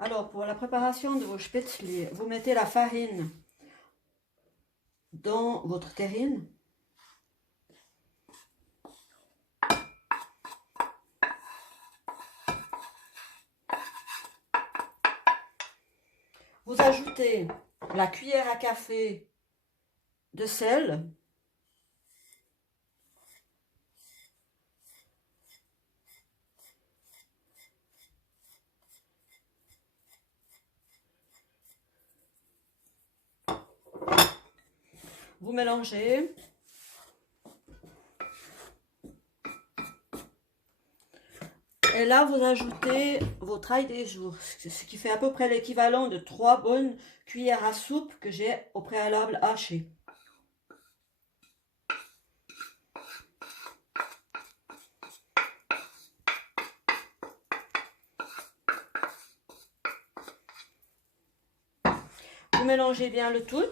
Alors, pour la préparation de vos spätzle, vous mettez la farine dans votre terrine. Vous ajoutez la cuillère à café de sel. Vous mélangez. Et là, vous ajoutez votre ail des jours, ce qui fait à peu près l'équivalent de 3 bonnes cuillères à soupe que j'ai au préalable hachées. Vous mélangez bien le tout.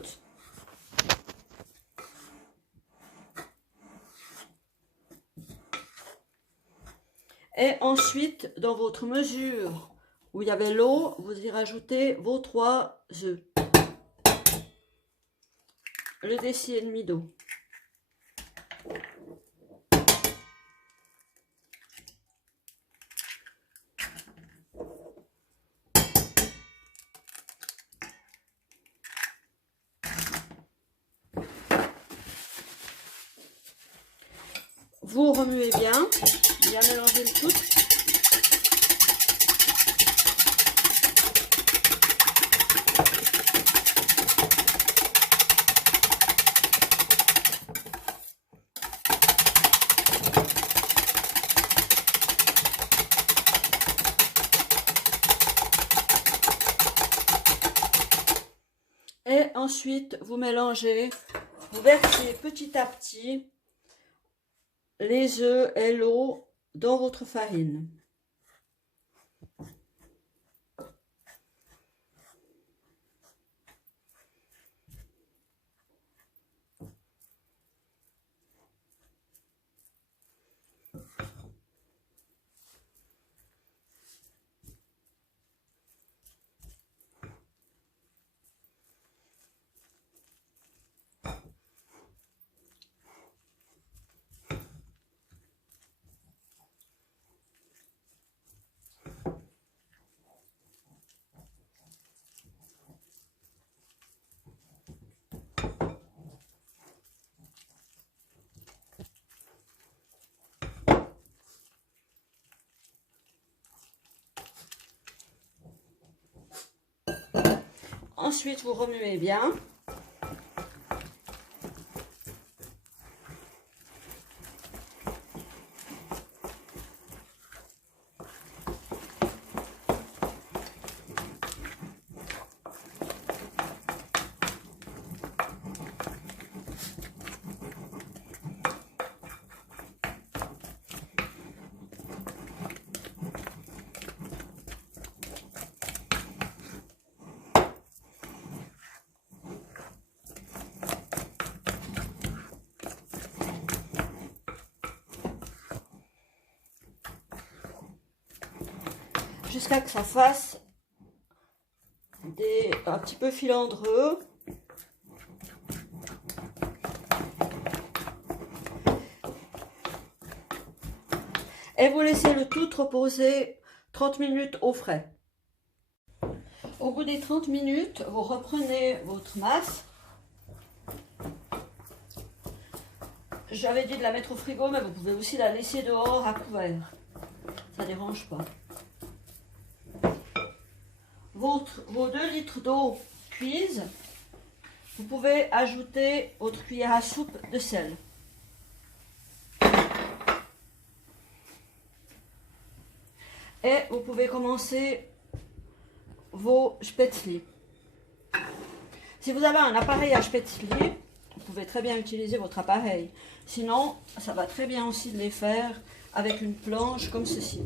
Et ensuite, dans votre mesure où il y avait l'eau, vous y rajoutez vos 3 œufs. Le déci et demi d'eau. Vous remuez bien mélanger le tout. Et ensuite, vous mélangez, vous versez petit à petit les œufs et l'eau dans votre farine. Ensuite, vous remuez bien. Jusqu'à que ça fasse un petit peu filandreux. Et vous laissez le tout reposer 30 minutes au frais. Au bout des 30 minutes, vous reprenez votre masse. J'avais dit de la mettre au frigo, mais vous pouvez aussi la laisser dehors à couvert. Ça ne dérange pas. Vos 2 litres d'eau cuisent. Vous pouvez ajouter votre cuillère à soupe de sel. Et vous pouvez commencer vos spätzle. Si vous avez un appareil à spätzle, vous pouvez très bien utiliser votre appareil. Sinon, ça va très bien aussi de les faire avec une planche comme ceci.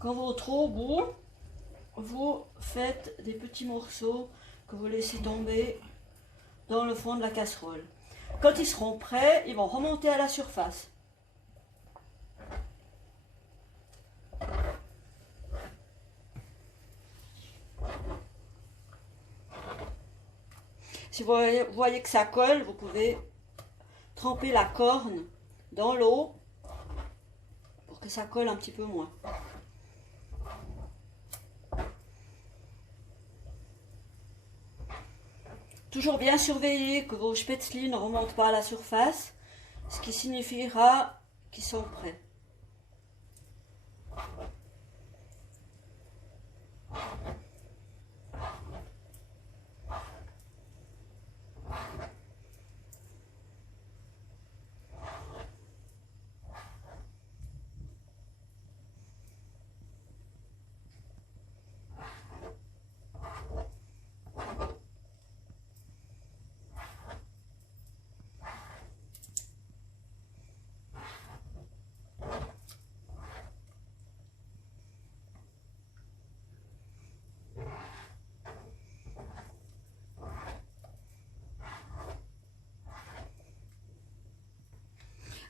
Quand vous êtes au bout, vous faites des petits morceaux que vous laissez tomber dans le fond de la casserole. Quand ils seront prêts, ils vont remonter à la surface. Si vous voyez que ça colle, vous pouvez tremper la corne dans l'eau pour que ça colle un petit peu moins. Toujours bien surveiller que vos spätzli ne remontent pas à la surface, ce qui signifiera qu'ils sont prêts.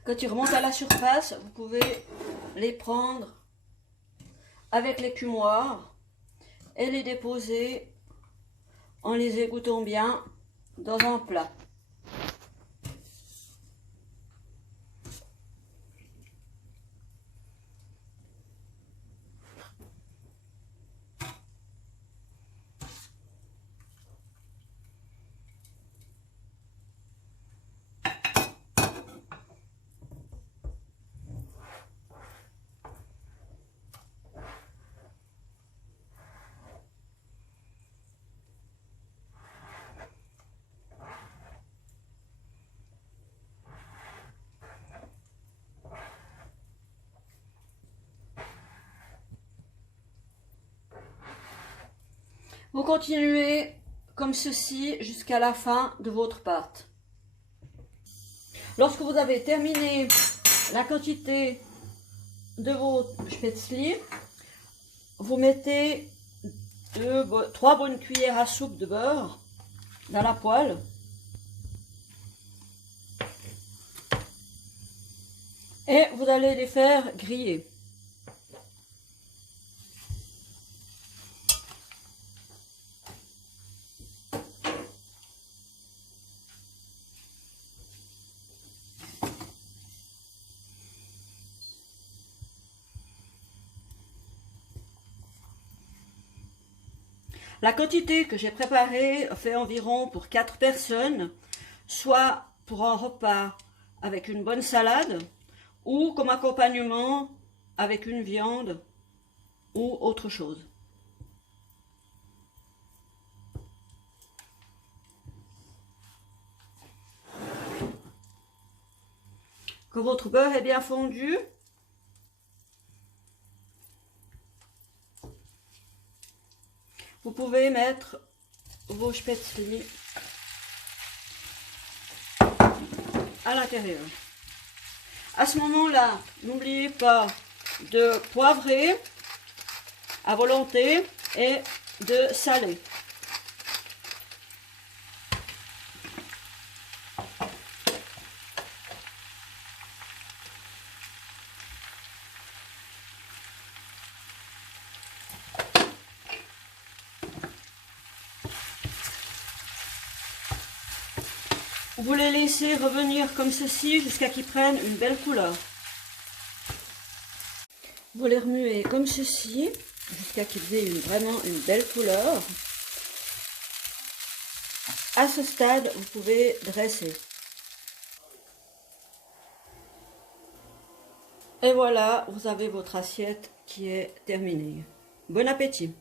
Quand ils remontent à la surface, vous pouvez les prendre avec l'écumoire et les déposer en les égouttant bien dans un plat. Vous continuez comme ceci jusqu'à la fin de votre pâte. Lorsque vous avez terminé la quantité de vos spätzli, vous mettez 3 bonnes cuillères à soupe de beurre dans la poêle. Et vous allez les faire griller. La quantité que j'ai préparée fait environ pour 4 personnes, soit pour un repas avec une bonne salade ou comme accompagnement avec une viande ou autre chose. Quand votre beurre est bien fondu, vous pouvez mettre vos spätzli à l'intérieur. À ce moment-là, n'oubliez pas de poivrer à volonté et de saler. Vous les laissez revenir comme ceci jusqu'à qu'ils prennent une belle couleur. Vous les remuez comme ceci jusqu'à qu'ils aient vraiment une belle couleur. À ce stade, vous pouvez dresser. Et voilà, vous avez votre assiette qui est terminée. Bon appétit!